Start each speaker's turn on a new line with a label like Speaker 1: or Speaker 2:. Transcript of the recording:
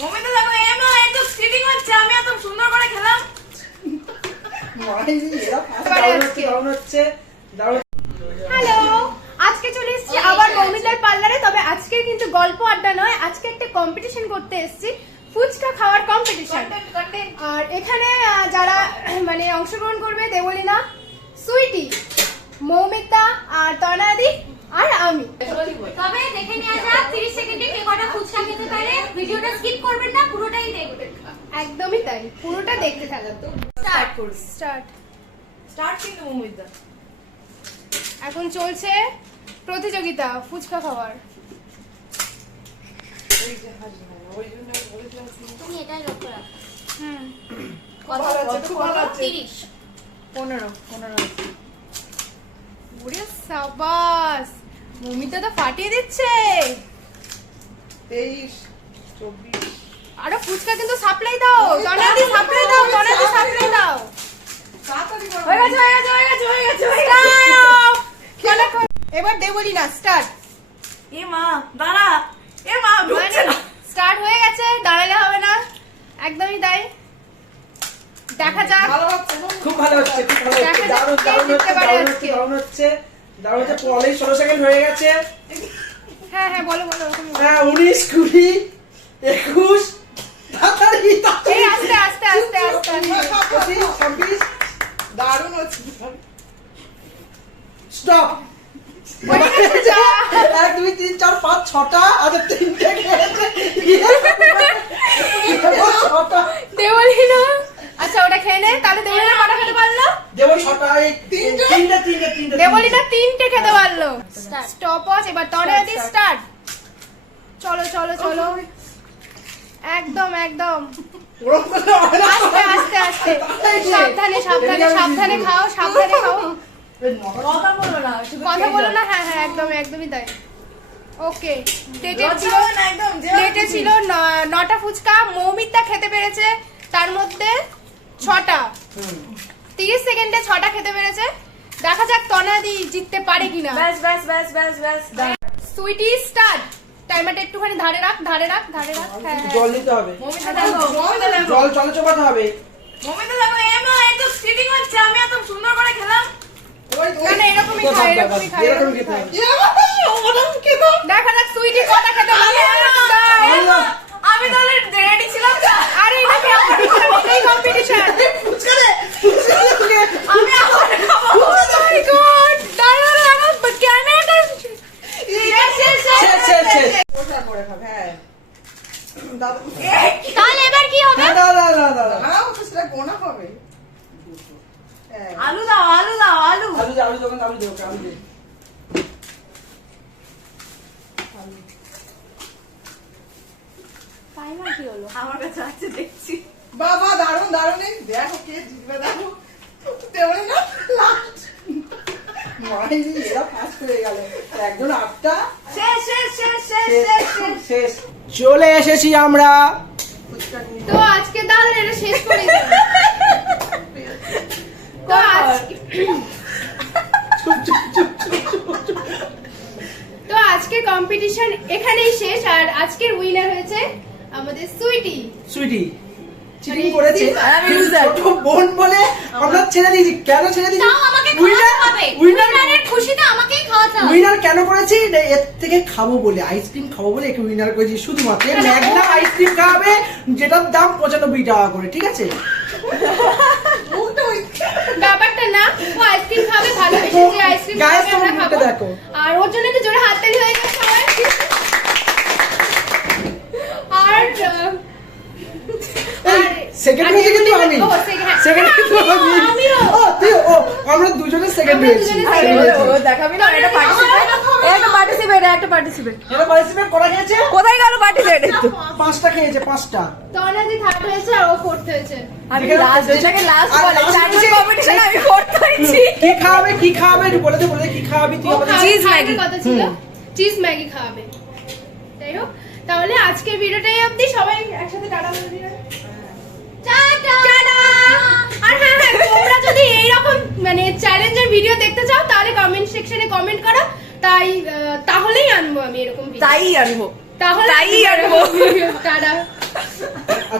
Speaker 1: মমিতা দেখো এ না একটু চিটিং হচ্ছে আমি এত সুন্দর করে খেলাম।
Speaker 2: হ্যালো আজকে। চলে এসেছি আবার মৌমিতার পার্লারে তবে আজকে কিন্তু গল্প আড্ডা নয় আজকে একটা কম্পিটিশন করতে এসেছি ফুচকা খাওয়ার কম্পিটিশন
Speaker 1: কন্টেন্ট কন্টেন্ট
Speaker 2: আর এখানে যারা মানে অংশগ্রহণ করবে দেবলিনা সুইটি মৌমিতা আর তনাদি আর আমি।
Speaker 3: তবে দেখে নেওয়া যাক 30 সেকেন্ডে কে কটা ফুচকা খেতে পারে ভিডিওটা স্কিপ করবেন না পুরোটাই দেখবেন।
Speaker 2: একদমই তাই পুরোটা দেখতে থাকা তো।
Speaker 1: স্টার্ট করি
Speaker 2: স্টার্ট
Speaker 1: স্টার্ট কিন্তু মমিতা
Speaker 2: এখন চলছে প্রতিযোগিতা ফুচকা খাওয়ার।
Speaker 3: তুমি এটাই লক্ষ্য রাখো।
Speaker 2: হুম।
Speaker 3: কত কত?
Speaker 4: আছে।
Speaker 3: 30
Speaker 1: পনেরো পনেরো
Speaker 2: ওরে সাবাস মৌমিতা তো ফাটিয়ে দিচ্ছে।
Speaker 4: তেইশ,
Speaker 2: আরও ফুচকা কিন্তু সাপ্লাই দাও তনাদি সাপ্লাই দাও তনাদি সাপ্লাই দাও। হয়ে গেছে হয়ে গেছে হয়ে গেছে হয়ে গেছে হয়ে গেছে। এবার দেবলি না স্টার্ট
Speaker 1: এ মা দাঁড়া। এ মা ঢুকছে না।
Speaker 2: স্টার্ট হয়ে গেছে দাঁড়ালে হবে না। একদমই তাই। দেখা যাক।
Speaker 4: ভালো খুব ভালো হচ্ছে খুব ভালো হচ্ছে। দারুণ দারুণ হচ্ছে দারুণ। হচ্ছে দারুণ হচ্ছে। দারুণ হচ্ছে পনেরোই ষোলো সেকেন্ড হয়ে গেছে।
Speaker 2: হ্যাঁ হ্যাঁ বলো বলো।
Speaker 4: হ্যাঁ উনিশ কুড়ি। একুশ। তাড়াতাড়ি
Speaker 2: এই আস্তে আস্তে আস্তে আস্তে।
Speaker 4: পঁচিশ ছাব্বিশ। দারুণ হচ্ছে। স্টপ। এক দুই তিন চার পাঁচ ছটা। আচ্ছা তিনটে ছটা।
Speaker 2: দেবলি না। আচ্ছা ওটা খেয়ে নে। তাহলে দেবলিনা কটা খেতে পারল?
Speaker 4: দেবো ছটা তিনটে? তিনটে তিনটে তিনটে
Speaker 2: দেবলিনা তিনটে খেতে পারল। স্টপ ওয়াচ এবার তনাদি স্টার্ট চলো চলো চলো। একদম একদম। আস্তে আস্তে আস্তে। সাবধানে সাবধানে সাবধানে খাও সাবধানে খাও।
Speaker 1: কথা বলো না
Speaker 2: কথা বলো না হ্যাঁ হ্যাঁ একদম একদমই তাই। ওকে প্লেটে ছিল নটা ফুচকা মৌমিতা খেতে পেরেছে তার মধ্যে ছটা। তিরিশ সেকেন্ডে ছটা খেতে পেরেছে। দেখা যাক তনাদি জিততে পারে কিনা।
Speaker 1: ব্যাস ব্যাস ব্যাস ব্যাস ব্যাস।
Speaker 2: সুইটি স্টার্ট টাইমারটা একটুখানি ধারে রাখ ধারে রাখ ধারে রাখ। হ্যাঁ।
Speaker 4: জল দিতে হবে।
Speaker 1: মমিতা দেখো মমিতা দেখো।
Speaker 4: জল চলে চপাতে হবে।
Speaker 1: মমিতা দেখো এমন এত চিটিং হচ্ছে আমি এত সুন্দর করে খেলাম।
Speaker 2: না না এরকমই খাই এরকমই খাই এরকমই খাই
Speaker 4: খেতে হবে।
Speaker 2: দেখা যাক সুইটি কটা খেতে পারে
Speaker 1: এ মা, আমি তাহলে রেডি ছিলাম তো।
Speaker 2: আরে এটা competition, এটাই কম্পিটিশন
Speaker 4: ফুচকা দে, ফুচকা দে তোকে।
Speaker 1: আমি আবার খাব
Speaker 2: মাই গড দাঁড়া দাঁড়া ক্যামেরাটা
Speaker 1: শেষ, শেষ, শেষ,
Speaker 4: শেষ, শেষ, শেষ। ওটা করে খাবে, হ্যাঁ। দাদা,
Speaker 3: তাহলে এবার কি হবে?
Speaker 4: হ্যাঁ, দাদা, দাদা, দাদা।
Speaker 1: আলু দাও আলু দাও আলু।
Speaker 4: আলু দে, আলু দে, আলু দে, আলু দে।
Speaker 2: টাইমার কি হলো?
Speaker 1: আমার কাছে আছে দেখছি।
Speaker 4: বাবা দারুণ দারুণ। এই দেখো কে জিতবে দেখো। তেমন না লাস্ট মাইরি এরা ফার্স্ট হয়ে গেল। একজন আটটা।
Speaker 1: শেষ। শেষ শেষ শেষ শেষ। শেষ
Speaker 4: শেষ চলে এসেছি আমরা।
Speaker 2: তো আজকে তাহলে এটা শেষ করি তো আজকে তো আজকের কম্পিটিশন এখানেই শেষ আর আজকের উইনার হয়েছে আমাদের সুইটি।
Speaker 4: সুইটি চিটিং করেছে। বোন বলে আমরা ছেড়ে দিয়েছি। কেন ছেড়ে দিয়েছি? উইনার
Speaker 3: উইনারের খুশিতে আমাকেই খাওয়াতে হবে।
Speaker 4: উইনার কেন করেছি? এর থেকে খাব বলে আইসক্রিম খাব বলে একে উইনার করেছি। শুধুমাত্র ম্যাগনা আইসক্রিম যেটার দাম পঁচানব্বই টাকা করে ঠিক আছে?
Speaker 2: ব্যাপারটা না ও আইসক্রিম খাবে ভালোবেসে যে আইসক্রিম খাবে
Speaker 4: দেখো।
Speaker 2: আর ওর জন্য একটু জোরে হাততালি হয়ে গেছে সবাই আর
Speaker 4: সেকেন্ড হয়েছে কিন্তু আমি। সেকেন্ড আমি। আমরা দুজনে সেকেন্ড হয়েছি।
Speaker 2: দুজনে
Speaker 1: আরে,
Speaker 2: second
Speaker 1: ও,
Speaker 2: হয়েছি।
Speaker 1: ও, দেখাবি না এটা পার্টিসিপেট এটা পার্টিসিপেট একটা পার্টিসিপেট
Speaker 4: এটা পার্টিসিপেট করা গেছে
Speaker 1: কোথায় গেল পার্টিসিপেট
Speaker 4: পাঁচটা খেয়েছে। পাঁচটা
Speaker 2: তনাদি থার্ড হয়েছে আর ও ফোর্থ হয়েছে।
Speaker 1: আমি লাস্ট এটাকে লাস্ট বলে
Speaker 4: last
Speaker 1: কম্পিটিশন আমি করতে হয়েছি।
Speaker 4: কি খাওয়াবে কি খাওয়াবে বলে দে বলে দে কি খাওয়াবি তুই
Speaker 2: ও
Speaker 4: আমাদের?
Speaker 2: খাবে,
Speaker 1: cheese
Speaker 2: খাওয়ানোর
Speaker 1: ম্যাগি।
Speaker 2: কথা ছিল। চিজ ম্যাগি খাওয়াবে। যাই হোক তাহলে আজকের ভিডিওটাই অবধি। সবাই একসাথে টাটা বলে দিও। টাটা! আর হ্যাঁ মানে চ্যালেঞ্জের ভিডিও দেখতে চাও তাহলে কমেন্ট সেকশনে কমেন্ট করো। তাই তাহলেই আনব আমি এরকম
Speaker 1: তাই আনব।
Speaker 2: তাহলে
Speaker 1: তাই আনব
Speaker 2: তারা